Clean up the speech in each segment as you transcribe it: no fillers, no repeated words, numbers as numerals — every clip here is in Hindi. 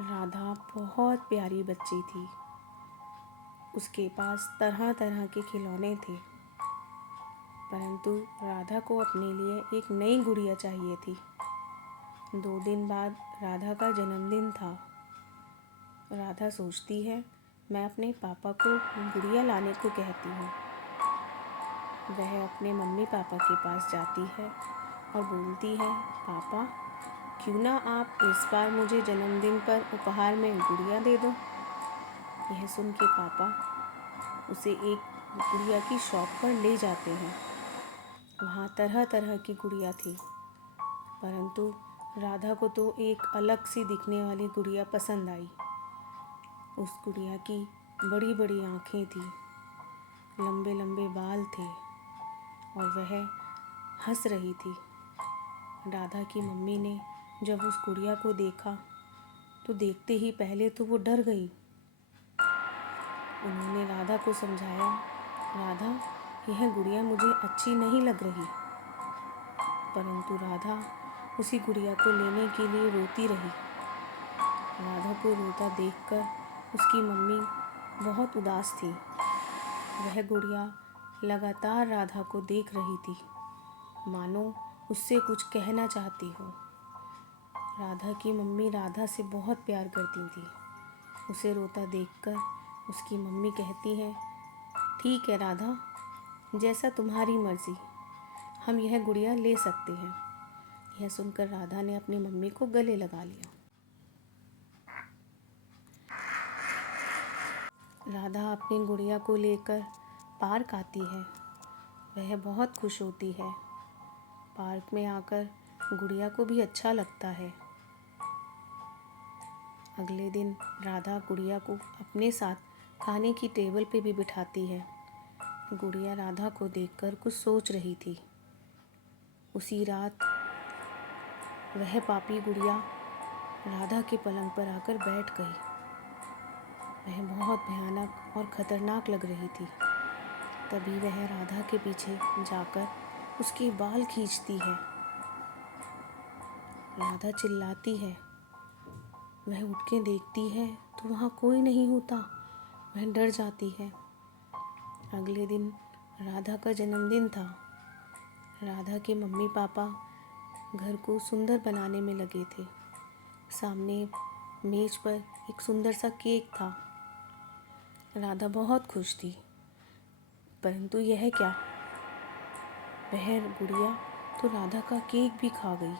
राधा बहुत प्यारी बच्ची थी। उसके पास तरह तरह के खिलौने थे, परंतु राधा को अपने लिए एक नई गुड़िया चाहिए थी। 2 दिन बाद राधा का जन्मदिन था। राधा सोचती है, मैं अपने पापा को गुड़िया लाने को कहती हूँ। वह अपने मम्मी पापा के पास जाती है और बोलती है, पापा क्यों ना आप इस बार मुझे जन्मदिन पर उपहार में गुड़िया दे दो। यह सुन के पापा उसे एक गुड़िया की शॉप पर ले जाते हैं। वहाँ तरह तरह की गुड़िया थी, परंतु राधा को तो एक अलग सी दिखने वाली गुड़िया पसंद आई। उस गुड़िया की बड़ी बड़ी आँखें थी, लंबे लंबे बाल थे और वह हंस रही थी। राधा की मम्मी ने जब उस गुड़िया को देखा तो देखते ही पहले तो वो डर गई। उन्होंने राधा को समझाया, राधा यह गुड़िया मुझे अच्छी नहीं लग रही। परंतु राधा उसी गुड़िया को लेने के लिए रोती रही। राधा को रोता देखकर उसकी मम्मी बहुत उदास थी। वह गुड़िया लगातार राधा को देख रही थी, मानो उससे कुछ कहना चाहती हो। राधा की मम्मी राधा से बहुत प्यार करती थी। उसे रोता देखकर उसकी मम्मी कहती है, ठीक है राधा, जैसा तुम्हारी मर्ज़ी, हम यह गुड़िया ले सकते हैं। यह सुनकर राधा ने अपनी मम्मी को गले लगा लिया। राधा अपनी गुड़िया को लेकर पार्क आती है। वह बहुत खुश होती है। पार्क में आकर गुड़िया को भी अच्छा लगता है। अगले दिन राधा गुड़िया को अपने साथ खाने की टेबल पे भी बिठाती है। गुड़िया राधा को देखकर कुछ सोच रही थी। उसी रात वह पापी गुड़िया राधा के पलंग पर आकर बैठ गई। वह बहुत भयानक और ख़तरनाक लग रही थी। तभी वह राधा के पीछे जाकर उसके बाल खींचती है। राधा चिल्लाती है। वह उठ के देखती है तो वहाँ कोई नहीं होता। वह डर जाती है। अगले दिन राधा का जन्मदिन था। राधा के मम्मी पापा घर को सुंदर बनाने में लगे थे। सामने मेज पर एक सुंदर सा केक था। राधा बहुत खुश थी, परंतु यह क्या, वह गुड़िया तो राधा का केक भी खा गई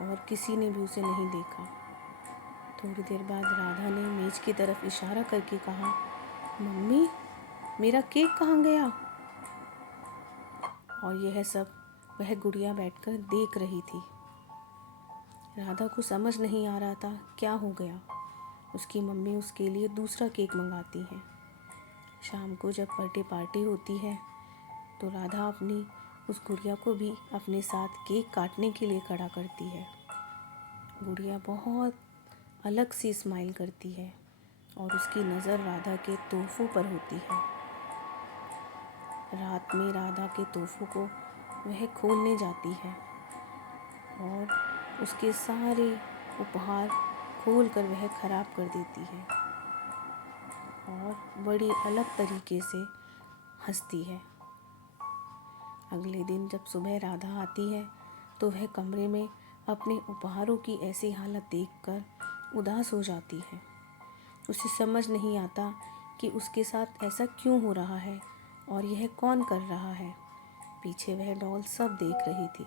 और किसी ने भी उसे नहीं देखा। थोड़ी देर बाद राधा ने मेज की तरफ इशारा करके कहा, मम्मी मेरा केक कहाँ गया। और यह सब वह गुड़िया बैठकर देख रही थी। राधा को समझ नहीं आ रहा था क्या हो गया। उसकी मम्मी उसके लिए दूसरा केक मंगाती है। शाम को जब बर्थडे पार्टी होती है तो राधा अपनी उस गुड़िया को भी अपने साथ केक काटने के लिए खड़ा करती है। गुड़िया बहुत अलग सी स्माइल करती है और उसकी नज़र राधा के तोहफ़ों पर होती है। रात में राधा के तोहफ़ों को वह खोलने जाती है और उसके सारे उपहार खोलकर वह ख़राब कर देती है और बड़ी अलग तरीके से हंसती है। अगले दिन जब सुबह राधा आती है तो वह कमरे में अपने उपहारों की ऐसी हालत देखकर उदास हो जाती है। उसे समझ नहीं आता कि उसके साथ ऐसा क्यों हो रहा है और यह कौन कर रहा है। पीछे वह डॉल सब देख रही थी।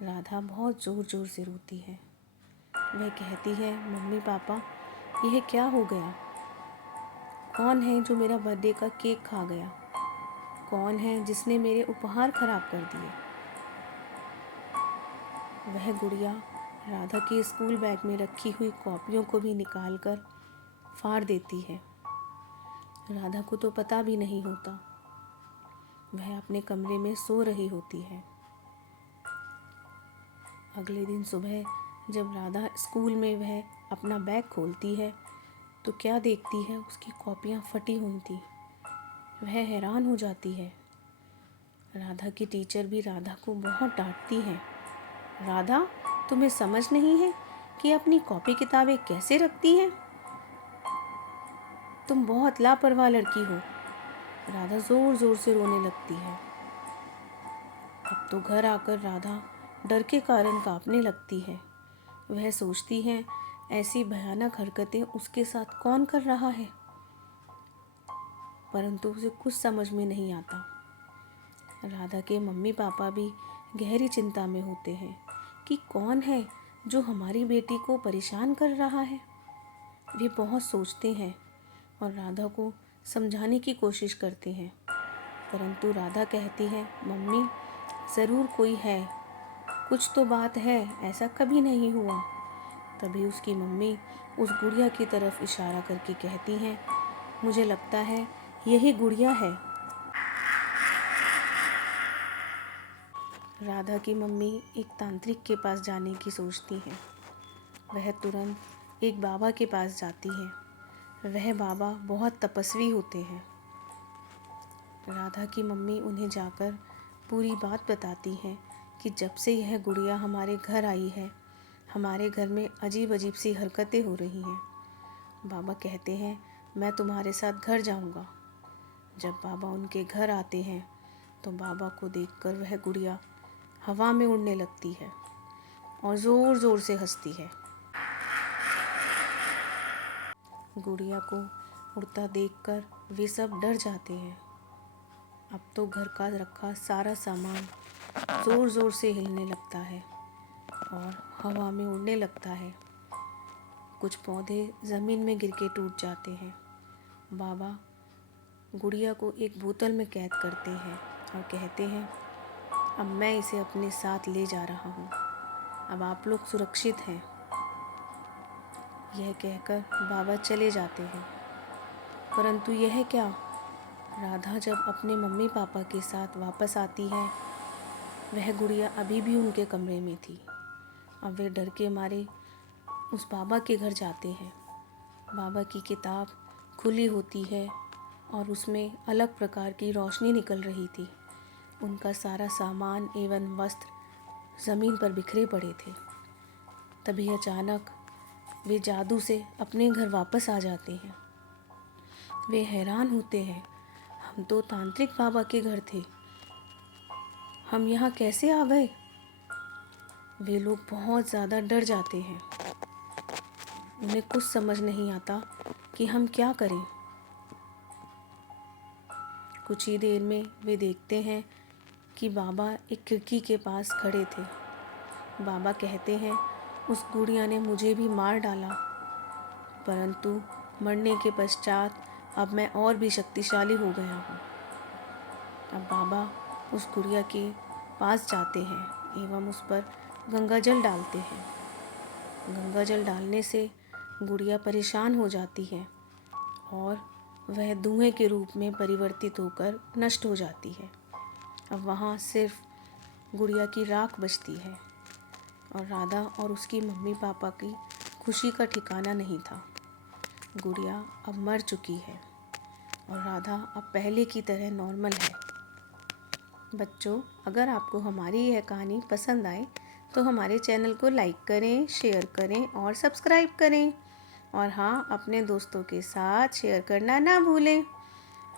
राधा बहुत ज़ोर ज़ोर से रोती है। वह कहती है, मम्मी पापा यह क्या हो गया। कौन है जो मेरा बर्थडे का केक खा गया। कौन है जिसने मेरे उपहार ख़राब कर दिए। वह गुड़िया राधा के स्कूल बैग में रखी हुई कॉपियों को भी निकालकर फाड़ देती है। राधा को तो पता भी नहीं होता। वह अपने कमरे में सो रही होती है। अगले दिन सुबह जब राधा स्कूल में वह अपना बैग खोलती है तो क्या देखती है, उसकी कॉपियाँ फटी हुई थी। वह हैरान हो जाती है। राधा की टीचर भी राधा को बहुत डांटती हैं। राधा, तुम्हें समझ नहीं है कि अपनी कॉपी किताबें कैसे रखती हैं? तुम बहुत लापरवाह लड़की हो। राधा ज़ोर ज़ोर से रोने लगती है। अब तो घर आकर राधा डर के कारण कांपने लगती है। वह सोचती है ऐसी भयानक हरकतें उसके साथ कौन कर रहा है, परंतु उसे कुछ समझ में नहीं आता। राधा के मम्मी पापा भी गहरी चिंता में होते हैं कि कौन है जो हमारी बेटी को परेशान कर रहा है। वे बहुत सोचते हैं और राधा को समझाने की कोशिश करते हैं, परंतु राधा कहती है, मम्मी ज़रूर कोई है, कुछ तो बात है, ऐसा कभी नहीं हुआ। तभी उसकी मम्मी उस गुड़िया की तरफ इशारा करके कहती हैं, मुझे लगता है यही गुड़िया है। राधा की मम्मी एक तांत्रिक के पास जाने की सोचती हैं। वह तुरंत एक बाबा के पास जाती है। वह बाबा बहुत तपस्वी होते हैं। राधा की मम्मी उन्हें जाकर पूरी बात बताती है कि जब से यह गुड़िया हमारे घर आई है, हमारे घर में अजीब अजीब सी हरकतें हो रही हैं। बाबा कहते हैं, मैं तुम्हारे साथ घर जाऊंगा। जब बाबा उनके घर आते हैं तो बाबा को देखकर वह गुड़िया हवा में उड़ने लगती है और ज़ोर ज़ोर से हंसती है। गुड़िया को उड़ता देखकर वे सब डर जाते हैं। अब तो घर का रखा सारा सामान ज़ोर ज़ोर से हिलने लगता है और हवा में उड़ने लगता है। कुछ पौधे ज़मीन में गिर के टूट जाते हैं। बाबा गुड़िया को एक बोतल में कैद करते हैं और कहते हैं, अब मैं इसे अपने साथ ले जा रहा हूँ, अब आप लोग सुरक्षित हैं। यह कहकर बाबा चले जाते हैं, परंतु यह क्या, राधा जब अपने मम्मी पापा के साथ वापस आती है, वह गुड़िया अभी भी उनके कमरे में थी। अब वे डर के मारे उस बाबा के घर जाते हैं। बाबा की किताब खुली होती है और उसमें अलग प्रकार की रोशनी निकल रही थी। उनका सारा सामान एवं वस्त्र ज़मीन पर बिखरे पड़े थे। तभी अचानक वे जादू से अपने घर वापस आ जाते हैं। वे हैरान होते हैं, हम तो तांत्रिक बाबा के घर थे, हम यहाँ कैसे आ गए। वे लोग बहुत ज़्यादा डर जाते हैं। उन्हें कुछ समझ नहीं आता कि हम क्या करें। कुछ ही देर में वे देखते हैं कि बाबा एक खिड़की के पास खड़े थे। बाबा कहते हैं, उस गुड़िया ने मुझे भी मार डाला, परंतु मरने के पश्चात अब मैं और भी शक्तिशाली हो गया हूँ। अब बाबा उस गुड़िया के पास जाते हैं एवं उस पर गंगा जल डालते हैं। गंगा जल डालने से गुड़िया परेशान हो जाती है और वह धुएं के रूप में परिवर्तित होकर नष्ट हो जाती है। अब वहाँ सिर्फ गुड़िया की राख बचती है और राधा और उसकी मम्मी पापा की खुशी का ठिकाना नहीं था। गुड़िया अब मर चुकी है और राधा अब पहले की तरह नॉर्मल है। बच्चों, अगर आपको हमारी यह कहानी पसंद आए तो हमारे चैनल को लाइक करें, शेयर करें और सब्सक्राइब करें। और हाँ, अपने दोस्तों के साथ शेयर करना ना भूलें।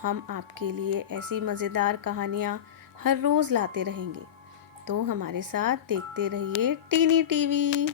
हम आपके लिए ऐसी मज़ेदार कहानियाँ हर रोज़ लाते रहेंगे, तो हमारे साथ देखते रहिए टीनी टीवी।